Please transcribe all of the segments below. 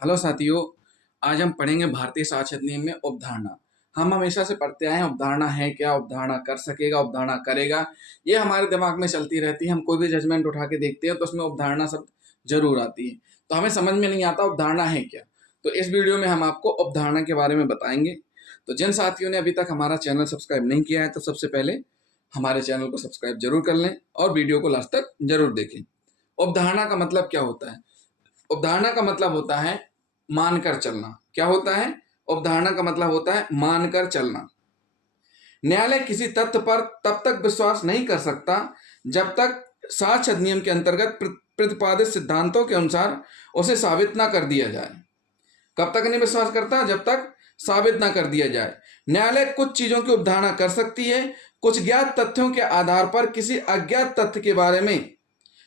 Hello साथियों, आज हम पढ़ेंगे भारतीय साक्षरता नियम में उपधारणा। हम हमेशा से पढ़ते आए हैं उपधारणा है क्या, उपधारणा कर सकेगा, उपधारणा करेगा, ये हमारे दिमाग में चलती रहती है। हम कोई भी जजमेंट उठा के देखते हैं तो उसमें उपधारणा शब्द जरूर आती है, तो हमें समझ में नहीं आता उपधारणा है क्या। तो इस वीडियो में हम आपको उपधारणा के बारे में बताएंगे। तो जिन साथियों ने अभी तक हमारा चैनल सब्सक्राइब नहीं किया है तो सबसे पहले हमारे चैनल को सब्सक्राइब जरूर कर लें और वीडियो को लास्ट तक जरूर देखें। उपधारणा का मतलब क्या होता है? उपधारणा का मतलब होता है मानकर चलना। क्या होता है? उपधारणा का मतलब होता है मानकर चलना। न्यायालय किसी तथ्य पर तब तक विश्वास नहीं कर सकता जब तक साक्ष्य अधिनियम के अंतर्गत प्रतिपादित सिद्धांतों के अनुसार उसे साबित ना कर दिया जाए। कब तक नहीं विश्वास करता? जब तक साबित ना कर दिया जाए। न्यायालय कुछ चीजों की उपधारणा कर सकती है। कुछ ज्ञात तथ्यों के आधार पर किसी अज्ञात तथ्य के बारे में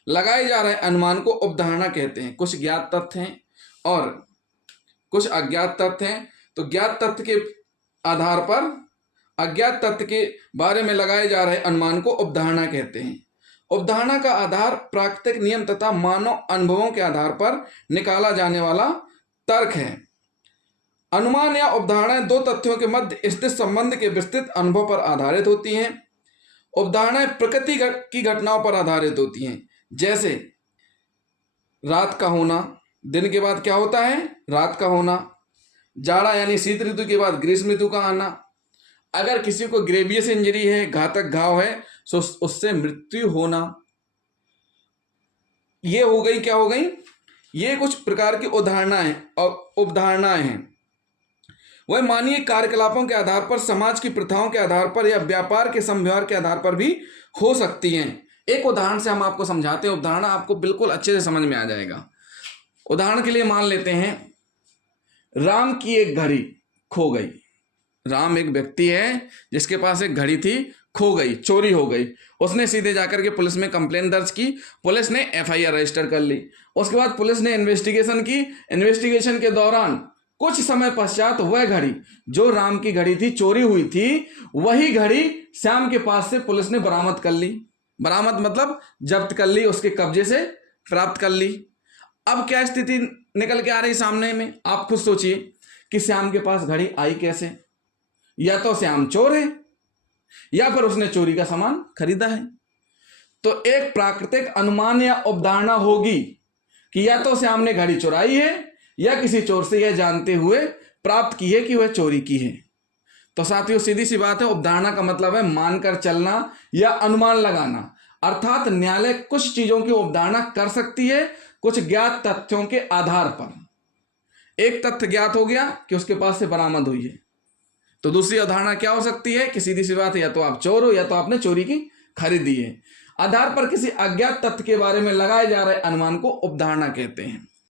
लगाए जा रहे अनुमान को उपधारणा कहते हैं। कुछ ज्ञात तथ्य हैं और कुछ अज्ञात तथ्य हैं। तो ज्ञात तथ्य के आधार पर अज्ञात तथ्य के बारे में लगाए जा रहे अनुमान को उपधारणा कहते हैं। उपधारणा का आधार प्राकृतिक नियम तथा मानव अनुभवों के आधार पर निकाला जाने वाला तर्क है। अनुमान या उपधारणाएं दो तथ्यों के मध्य स्थित संबंध के विस्तृत अनुभव पर आधारित होती हैं। उपधारणाएं प्रकृति की घटनाओं पर आधारित होती हैं, जैसे रात का होना, दिन के बाद क्या होता है? रात का होना। जाड़ा यानी शीत ऋतु के बाद ग्रीष्म ऋतु का आना। अगर किसी को ग्रेवियस इंजरी है, घातक घाव है, तो उससे मृत्यु होना। ये हो गई, क्या हो गई? ये कुछ प्रकार की उदाहरणाएं और उपधारणाएं हैं। वह मानवीय कार्यकलापों के आधार पर, समाज की प्रथाओं के आधार पर या व्यापार के समव्यवहार के आधार पर भी हो सकती हैं। एक उदाहरण से हम आपको समझाते हैं, उदाहरण आपको बिल्कुल अच्छे से समझ में आ जाएगा। उदाहरण के लिए मान लेते हैं राम की एक घड़ी खो गई। राम एक व्यक्ति है जिसके पास एक घड़ी थी, खो गई, चोरी हो गई। उसने सीधे जाकर के पुलिस में कंप्लेन दर्ज की। पुलिस ने एफआईआर रजिस्टर कर ली। उसके बाद पुलिस ने इन्वेस्टिगेशन की। इन्वेस्टिगेशन के दौरान कुछ समय पश्चात वह घड़ी जो राम की घड़ी थी, चोरी हुई थी, वही घड़ी श्याम के पास से पुलिस ने बरामद कर ली। बरामद मतलब जब्त कर ली, उसके कब्जे से प्राप्त कर ली। अब क्या स्थिति निकल के आ रही सामने में? आप खुद सोचिए कि श्याम के पास घड़ी आई कैसे? या तो श्याम चोर है या फिर उसने चोरी का सामान खरीदा है। तो एक प्राकृतिक अनुमान या उपधारणा होगी कि या तो श्याम ने घड़ी चुराई है या किसी चोर से यह जानते हुए प्राप्त की है कि वह चोरी की है। तो साथियों, सीधी सी बात है, उपधारणा का मतलब है मानकर चलना या अनुमान लगाना। अर्थात न्यायालय कुछ चीजों की उपधारणा कर सकती है कुछ ज्ञात तथ्यों के आधार पर। एक तथ्य ज्ञात हो गया कि उसके पास से बरामद हुई है, तो दूसरी अवधारणा क्या हो सकती है कि सीधी सी बात है, या तो आप चोर हो या तो आपने चोरी की खरीदी है। आधार पर किसी अज्ञात तथ्य के बारे में लगाए जा रहे अनुमान को उपधारणा कहते हैं।